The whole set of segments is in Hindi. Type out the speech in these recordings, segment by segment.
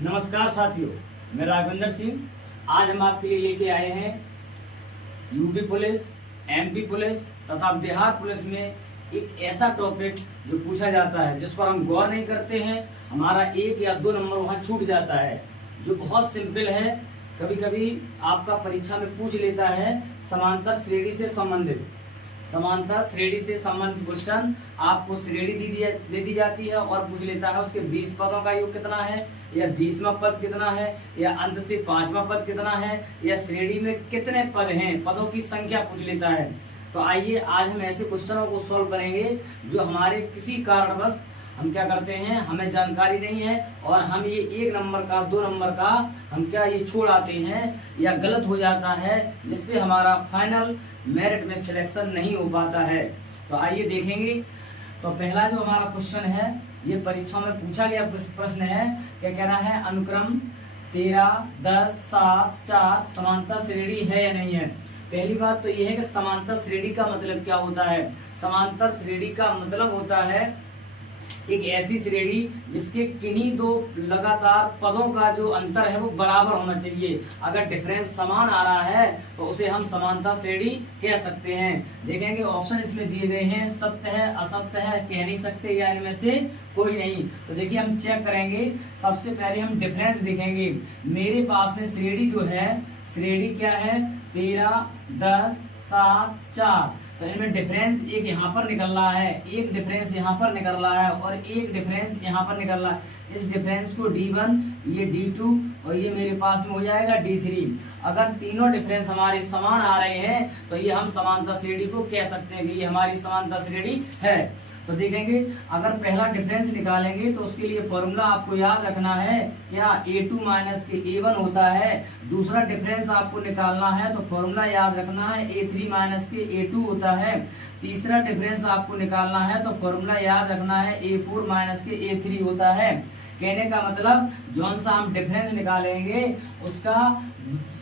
नमस्कार साथियों, मैं राघवेंद्र सिंह। आज हम आपके लिए लेके आए हैं यूपी पुलिस, एमपी पुलिस तथा बिहार पुलिस में एक ऐसा टॉपिक जो पूछा जाता है जिस पर हम गौर नहीं करते हैं, हमारा 1 या 2 नंबर वहाँ छूट जाता है, जो बहुत सिंपल है। कभी कभी आपका परीक्षा में पूछ लेता है समांतर श्रेणी से संबंधित क्वेश्चन। आपको श्रेणी दे दी जाती है और पूछ लेता है उसके 20 पदों का योग कितना है, या 20वां पद कितना है, या अंत से 5वां पद कितना है, या श्रेणी में कितने पद हैं, पदों की संख्या पूछ लेता है। तो आइए आज हम ऐसे क्वेश्चनों को सॉल्व करेंगे जो हमारे किसी कारणवश हम क्या करते हैं, हमें जानकारी नहीं है और हम ये 1 नंबर का 2 नंबर का हम क्या ये छोड़ आते हैं या गलत हो जाता है, जिससे हमारा फाइनल मेरिट में सिलेक्शन नहीं हो पाता है। तो आइए देखेंगे। तो पहला जो हमारा क्वेश्चन है ये परीक्षा में पूछा गया प्रश्न है। क्या कह रहा है, अनुक्रम 13, 10, 7, 4 समांतर श्रेणी है या नहीं है। पहली बात तो ये है कि समांतर श्रेणी का मतलब क्या होता है। समांतर श्रेणी का मतलब होता है एक ऐसी श्रेणी जिसके किन्हीं 2 लगातार पदों का जो अंतर है वो बराबर होना चाहिए। अगर डिफरेंस समान आ रहा है तो उसे हम समांतर श्रेणी कह सकते हैं। देखेंगे ऑप्शन इसमें दिए गए हैं, सत्य है, असत्य है, कह नहीं सकते, या इनमें से कोई नहीं। तो देखिए हम चेक करेंगे। सबसे पहले हम डिफरेंस देखेंगे। मेरे पास में श्रेणी जो है, श्रेणी क्या है, 13, 10, 7, 4। तो इनमें डिफरेंस एक यहाँ पर निकल रहा है, एक डिफरेंस यहाँ पर निकल रहा है और एक डिफरेंस यहाँ पर निकल रहा है। इस डिफरेंस को D1, ये D2 और ये मेरे पास में हो जाएगा D3। अगर तीनों डिफरेंस हमारे समान आ रहे हैं तो ये हम समांतर श्रेणी को कह सकते हैं कि ये हमारी समांतर श्रेणी है। तो देखेंगे अगर पहला डिफरेंस निकालेंगे तो उसके लिए फॉर्मूला आपको याद रखना है, क्या A2 माइनस के A1 होता है। दूसरा डिफरेंस आपको निकालना है तो फॉर्मूला याद रखना है A3 माइनस के A2 होता है। तीसरा डिफरेंस आपको निकालना है तो फॉर्मूला याद रखना है A4 माइनस के A3 होता है। कहने का मतलब जौन सा हम डिफरेंस निकालेंगे उसका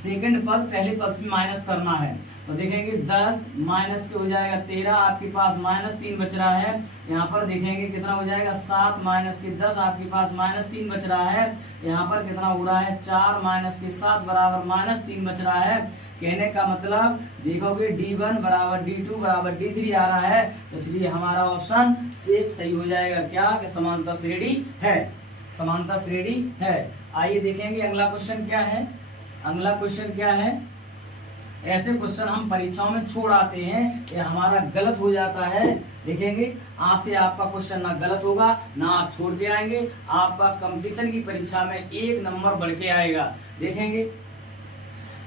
सेकंड पद पहले पद में माइनस करना है। तो देखेंगे 10 माइनस के हो जाएगा 13, आपके पास -3 बच रहा है। यहाँ पर देखेंगे कितना हो जाएगा, 7 माइनस के 10, आपके पास -3 बच रहा है। यहाँ पर कितना हो रहा है, 4 माइनस के 7 बराबर -3 बच रहा है। कहने का मतलब देखोगे D1 बराबर D2 बराबर D3 आ रहा है, तो इसलिए हमारा ऑप्शन से सही हो जाएगा क्या, कि समांतर श्रेणी है, समांतर श्रेणी है। आइए देखेंगे अगला क्वेश्चन क्या है। अगला क्वेश्चन क्या है, ऐसे क्वेश्चन हम परीक्षाओं में छोड़ आते हैं, ये हमारा गलत हो जाता है। देखेंगे आज से आपका क्वेश्चन ना गलत होगा ना आप छोड़ के आएंगे, आपका कंपटीशन की परीक्षा में 1 नंबर बढ़ के आएगा। देखेंगे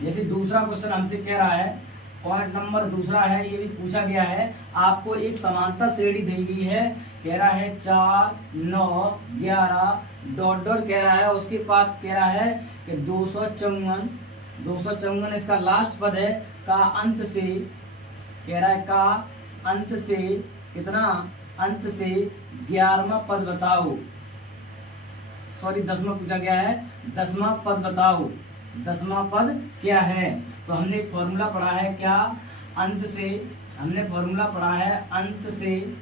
जैसे दूसरा क्वेश्चन हमसे कह रहा है, पॉइंट नंबर दूसरा है, ये भी पूछा गया है। आपको एक समांतर श्रेणी दी गई है, कह रहा है 4, 9, 11 डॉट डॉट कह रहा है, उसके बाद कह रहा है कि 254 इसका लास्ट पद है, का अंत से कह रहा है, का अंत से कितना, अंत से 11वां पद बताओ। सॉरी 10वां पूछा गया है, 10वां पद बताओ, 10वां पद क्या है। तो हमने एक फॉर्मूला पढ़ा है, क्या, अंत से, हमने फॉर्मूला पढ़ा है अंत से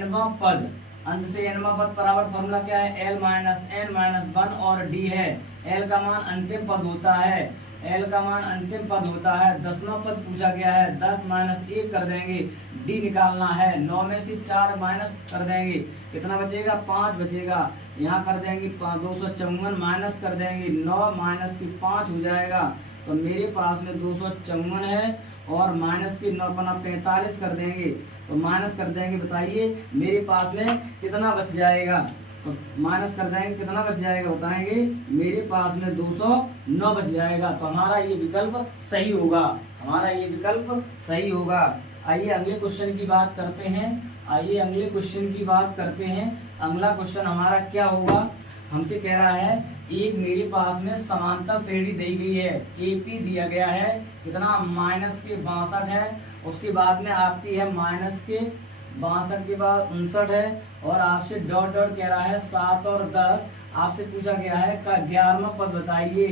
nवां पद, अंत से nवां पद बराबर फॉर्मूला क्या है, L माइनस N माइनस 1 और D है। L का मान अंतिम पद होता है, L का मान अंतिम पद होता है। 10वां पद पूछा गया है, 10 माइनस 1 कर देंगे, D निकालना है, 9 में से 4 माइनस कर देंगे, कितना बचेगा, 5 बचेगा। यहाँ कर देंगे 254 माइनस कर देंगे, 9 माइनस की 5 हो जाएगा। तो मेरे पास में 254 है और माइनस की 9 पना 45 कर देंगे, तो माइनस कर देंगे, बताइए मेरे पास में कितना बच जाएगा। तो माइनस कर देंगे कितना बच जाएगा, बताएंगे, मेरे पास में 209 बच जाएगा। तो हमारा ये विकल्प सही होगा, हमारा ये विकल्प सही होगा। आइए अगले क्वेश्चन की बात करते हैं, आइए अगले क्वेश्चन की बात करते हैं। अगला क्वेश्चन हमारा क्या होगा, हमसे कह रहा है एक मेरे पास में समांतर श्रेणी दी गई है, AP दिया गया है, कितना, -62 है, उसके बाद में आपकी है -62 के बाद 59 है, और आपसे डॉट डॉट कह रहा है 7 और 10। आपसे पूछा गया है का 11वां पद बताइए,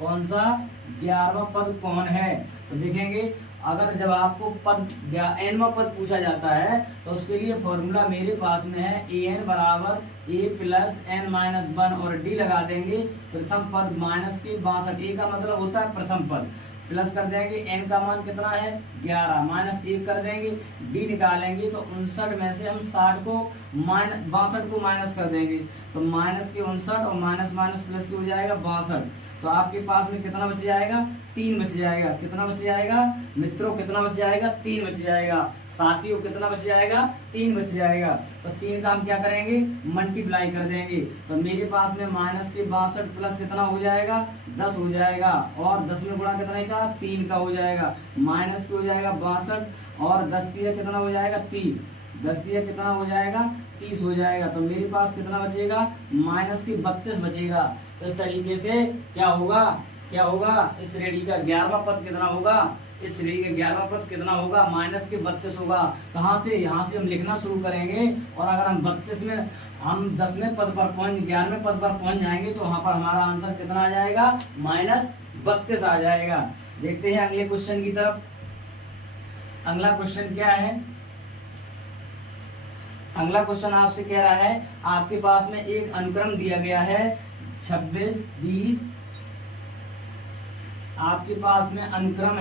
कौन सा 11वां पद कौन है। तो देखेंगे अगर जब आपको पद एनवा पद पूछा जाता है तो उसके लिए फॉर्मूला मेरे पास में है ए एन बराबर ए प्लस एन माइनस 1 और डी लगा देंगे। प्रथम पद माइनस के 62, ए का मतलब होता है प्रथम पद, प्लस कर देंगे एन का मान कितना है 11, माइनस 1 कर देंगे, डी निकालेंगे तो 59 में से हम 60 को 62 को माइनस कर देंगे तो माइनस के 59 और माइनस माइनस प्लस के हो जाएगा 62। तो आपके पास में कितना बच जाएगा 3 बच जाएगा। कितना बच जाएगा मित्रों, कितना बच जाएगा 3 बच जाएगा। साथियों कितना बच जाएगा 3 बच जाएगा। तो 3 का हम क्या करेंगे मल्टीप्लाई कर देंगे तो मेरे पास में माइनस के 62 प्लस कितना हो जाएगा 10 हो जाएगा और 10 में गुणा कितने का 3 का हो जाएगा, माइनस के हो जाएगा 62 और 10 दिया कितना हो जाएगा 30, 10 दिया कितना हो जाएगा 30 हो जाएगा। तो मेरे पास कितना बचेगा माइनस के 32 बचेगा। तो इस तरीके से क्या होगा इस श्रेणी का 11वां पद कितना होगा, इस श्रेणी का 11वां पद कितना होगा माइनस के 32 होगा। कहाँ से, यहाँ से हम लिखना शुरू करेंगे और अगर हम 32 में हम 10वें पद पर 11वें पद पर पहुंच जाएंगे तो वहां पर हमारा आंसर कितना आ जाएगा -32 आ जाएगा। देखते हैं अगले क्वेश्चन की तरफ। अगला क्वेश्चन क्या है, अगला क्वेश्चन आपसे कह रहा है आपके पास में एक अनुक्रम दिया गया है 26 20, आपके पास में अनुक्रम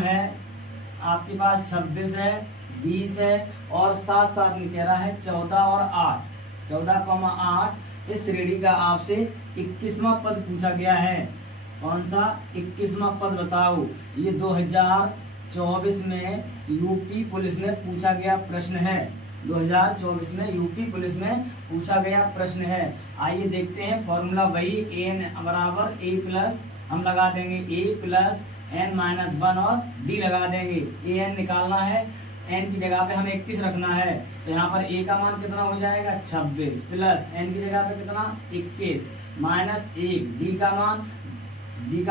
है आपके पास 26 है 20 है और साथ साथ में कह रहा है 14 और 8, 14,8। इस श्रेणी का आपसे 21वां पद पूछा गया है। कौन सा 21वां पद बताओ। ये 2024 में यूपी पुलिस में पूछा गया प्रश्न है, 2024 में यूपी पुलिस में पूछा गया प्रश्न है। आइए देखते हैं फॉर्मूला वही एन बराबर ए प्लस हम लगा देंगे ए प्लस एन माइनस 1 और डी लगा देंगे। ए एन निकालना है, एन की जगह पे हमें 21 रखना है तो यहाँ पर ए का मान कितना हो जाएगा 26 प्लस एन की जगह पे कितना 21 माइनस 1, डी का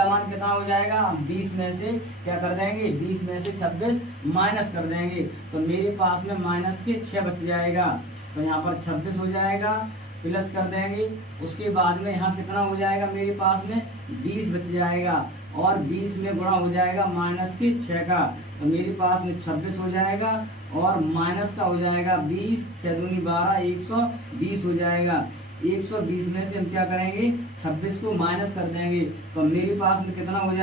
मान कितना हो जाएगा 20 में से क्या कर देंगे 20 में से 26 माइनस कर देंगे तो मेरे पास में माइनस के 6 बच जाएगा। तो यहाँ पर 26 हो जाएगा प्लस कर देंगे, उसके बाद में यहाँ कितना हो जाएगा मेरे पास में 20 बच जाएगा और 20 में गुणा हो जाएगा माइनस के 6 का तो मेरे पास में 26 हो जाएगा और माइनस का हो जाएगा 20, 6 दूनी 12, 120 हो जाएगा। 120 में से हम क्या करेंगे 26 को माइनस कर देंगे तो मेरे पास में कितना हो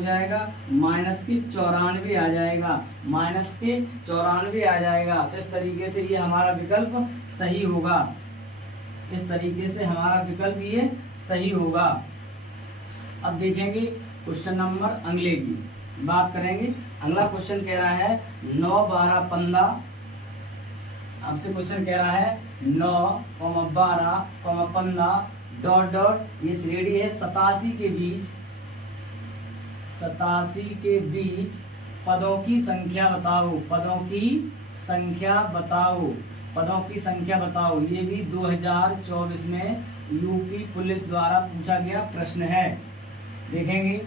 जाएगा माइनस के 94 आ जाएगा, माइनस के 94 आ जाएगा। तो इस तरीके से ये हमारा विकल्प सही होगा, इस तरीके से हमारा विकल्प ये सही होगा। अब देखेंगे क्वेश्चन नंबर अगले की बात करेंगे। अगला क्वेश्चन कह रहा है 9 12 15, आपसे क्वेश्चन कह रहा है 9, 12, 15 डॉट डॉट ये श्रेणी है 87 के बीच पदों की संख्या बताओ। ये भी 2024 में यूपी पुलिस द्वारा पूछा गया प्रश्न है। देखेंगे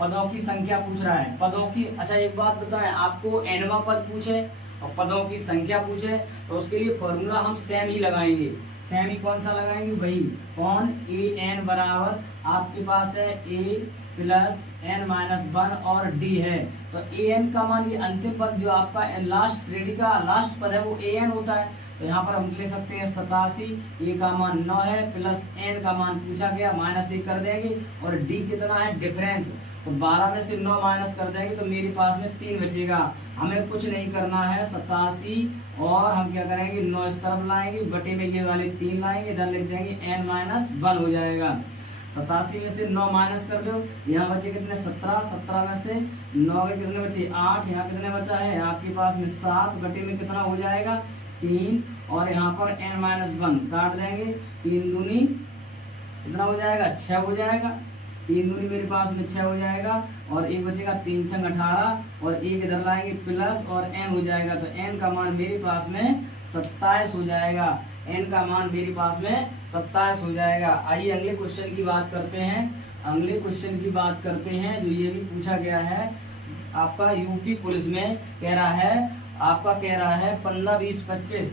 पदों की संख्या पूछ रहा है, पदों की। अच्छा एक बात बताएं, आपको एनवा पद पूछे और पदों की संख्या पूछे तो उसके लिए फॉर्मूला हम सेम ही लगाएंगे। सेम ही कौन सा लगाएंगे भाई, कौन ए एन बराबर आपके पास है ए प्लस एन माइनस 1 और डी है। तो ए एन का मान ये अंतिम पद जो आपका लास्ट श्रेणी का लास्ट पद है वो ए एन होता है। तो यहाँ पर हम ले सकते हैं 87, ए का मान 9 है प्लस एन का मान पूछा गया माइनस 1 कर देंगे और डी कितना है डिफरेंस, तो 12 में से 9 माइनस कर देंगे तो मेरे पास में 3 बचेगा। हमें कुछ नहीं करना है 87 और हम क्या करेंगे 9 इस तरफ लाएंगे, बटे में ये वाले 3 लाएंगे, इधर लिख देंगे एन माइनस 1 हो जाएगा। 87 में से 9 माइनस कर दो, यहाँ बचे कितने 17, 17 में से 9 के कितने बचे 8, यहाँ कितने बचा है आपके पास में 7, बटे में कितना हो जाएगा 3 और यहाँ पर n माइनस 1 काट देंगे, 3 दूनी कितना हो जाएगा 6 हो जाएगा, 3 दूनी मेरे पास में 6 हो जाएगा और एक बचेगा 3 छंग 18 और एक इधर लाएंगे प्लस और n हो जाएगा। तो n का मान मेरे पास में 27 हो जाएगा, n का मान मेरे पास में 27 हो जाएगा। आइए अगले क्वेश्चन की बात करते हैं, जो ये भी पूछा गया है आपका यूपी पुलिस में कह रहा है 15 20 25।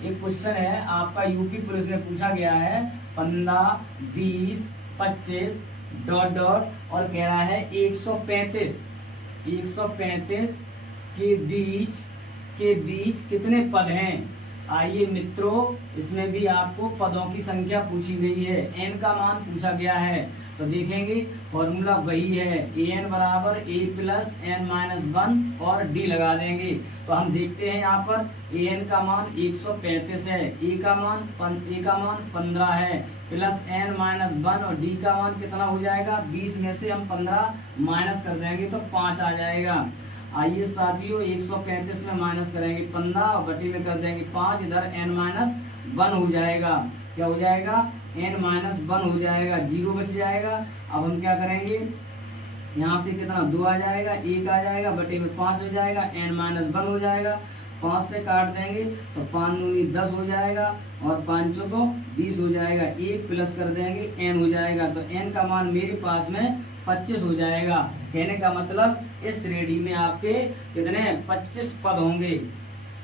एक क्वेश्चन है आपका यूपी पुलिस में पूछा गया है 15 20 25 डॉट डॉट और कह रहा है 135 के बीच कितने पद हैं। आइए मित्रों, इसमें भी आपको पदों की संख्या पूछी गई है, n का मान पूछा गया है। तो देखेंगे फॉर्मूला वही है, an बराबर a प्लस n माइनस 1 और d लगा देंगे। तो हम देखते हैं यहाँ पर an का मान 135 है, a का मान 15 है, प्लस n माइनस 1 और d का मान कितना हो जाएगा, 20 में से हम 15 माइनस कर देंगे तो 5 आ जाएगा। आइए साथियों, 135 में माइनस करेंगे 15 और बटी में कर देंगे 5, इधर n माइनस 1 हो जाएगा। क्या हो जाएगा, n माइनस 1 हो जाएगा, 0 बच जाएगा। अब हम क्या करेंगे, यहाँ से कितना 2 आ जाएगा, 1 आ जाएगा, बटे में 5 हो जाएगा, n माइनस 1 हो जाएगा। 5 से काट देंगे तो 5 दूनी 10 हो जाएगा और 5 चौको 20 हो जाएगा। 1 प्लस कर देंगे n हो जाएगा, तो n का मान मेरे पास में 25 हो जाएगा। कहने का मतलब इस श्रेणी में आपके कितने 25 पद होंगे।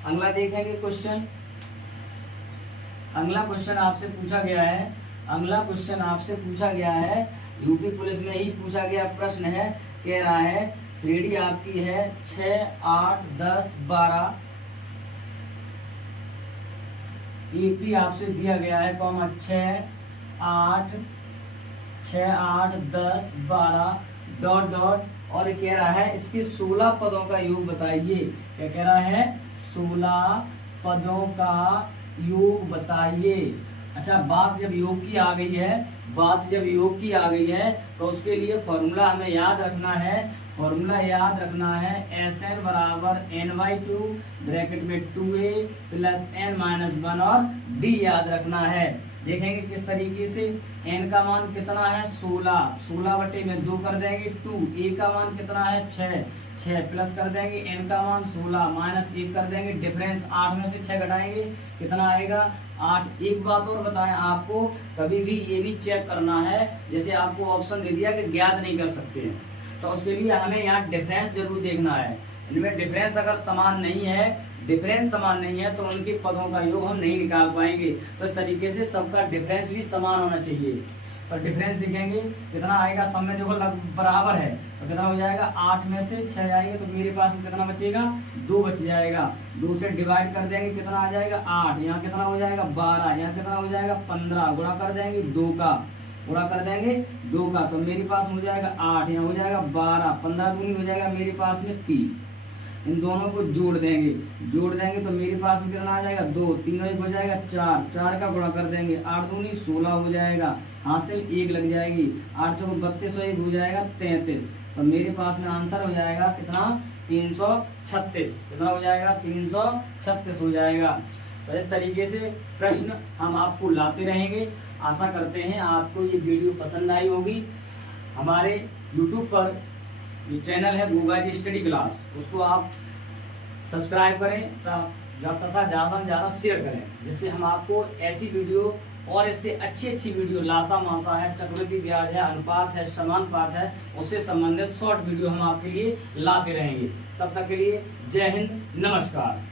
अगला देखेंगे क्वेश्चन। अगला क्वेश्चन आपसे पूछा गया है, यूपी पुलिस में ही पूछा गया प्रश्न है। कह रहा है श्रेणी आपकी है 6, 8, 10, 12। ईपी आपसे दिया गया है 6, 8, 10, 12 डॉट डॉट और कह रहा है इसके 16 पदों का योग बताइए। क्या कह रहा है, 16 पदों का योग बताइए। अच्छा, बात जब योग की आ गई है तो उसके लिए फॉर्मूला हमें याद रखना है। SN बराबर n/2 ब्रैकेट में 2a प्लस n माइनस 1 और d याद रखना है। देखेंगे किस तरीके से। n का मान कितना है 16 बटे में 2 कर देंगे 2। a का मान कितना है 6 प्लस कर देंगे n का मान 16 माइनस 1 कर देंगे, डिफरेंस 8 में से 6 घटाएंगे कितना आएगा 8। एक बात और बताएं आपको, कभी भी ये भी चेक करना है, जैसे आपको ऑप्शन दे दिया कि ज्ञात नहीं कर सकते हैं, तो उसके लिए हमें यहाँ डिफरेंस जरूर देखना है। इनमें डिफरेंस अगर समान नहीं है तो उनके पदों का योग हम नहीं निकाल पाएंगे। तो इस तरीके से सबका डिफरेंस भी समान होना चाहिए। तो डिफरेंस दिखेंगे कितना आएगा, सब में देखो बराबर है तो कितना हो जाएगा 8 में से 6 जाएंगे तो मेरे पास में कितना बचेगा 2 बच जाएगा। 2 से डिवाइड कर देंगे कितना आ जाएगा 8, यहाँ कितना हो जाएगा 12, यहाँ कितना हो जाएगा 15, गुणा कर देंगे 2 का तो मेरे पास हो जाएगा 8, यहाँ हो जाएगा 12, 15 दूनी हो जाएगा मेरे पास में 30। इन दोनों को जोड़ देंगे तो मेरे पास में कितना आ जाएगा 2, 3 1 हो जाएगा 4 का गुणा कर देंगे 8 दूनी 16 हो जाएगा, हासिल 1 लग जाएगी, 8 चौको 32 1 हो जाएगा 33। तो मेरे पास में आंसर हो जाएगा कितना 336, कितना हो जाएगा 336 हो जाएगा। तो इस तरीके से प्रश्न हम आपको लाते रहेंगे। आशा करते हैं आपको ये वीडियो पसंद आई होगी। हमारे YouTube पर जो चैनल है गूगा जी स्टडी क्लास, उसको आप सब्सक्राइब करें तथा ज़्यादा से ज़्यादा शेयर करें, जिससे हम आपको ऐसी वीडियो और इससे अच्छी वीडियो लासा मासा है, चक्रवृद्धि ब्याज है, अनुपात है, समानुपात है, उससे संबंधित शॉर्ट वीडियो हम आपके लिए लाते रहेंगे। तब तक के लिए जय हिंद, नमस्कार।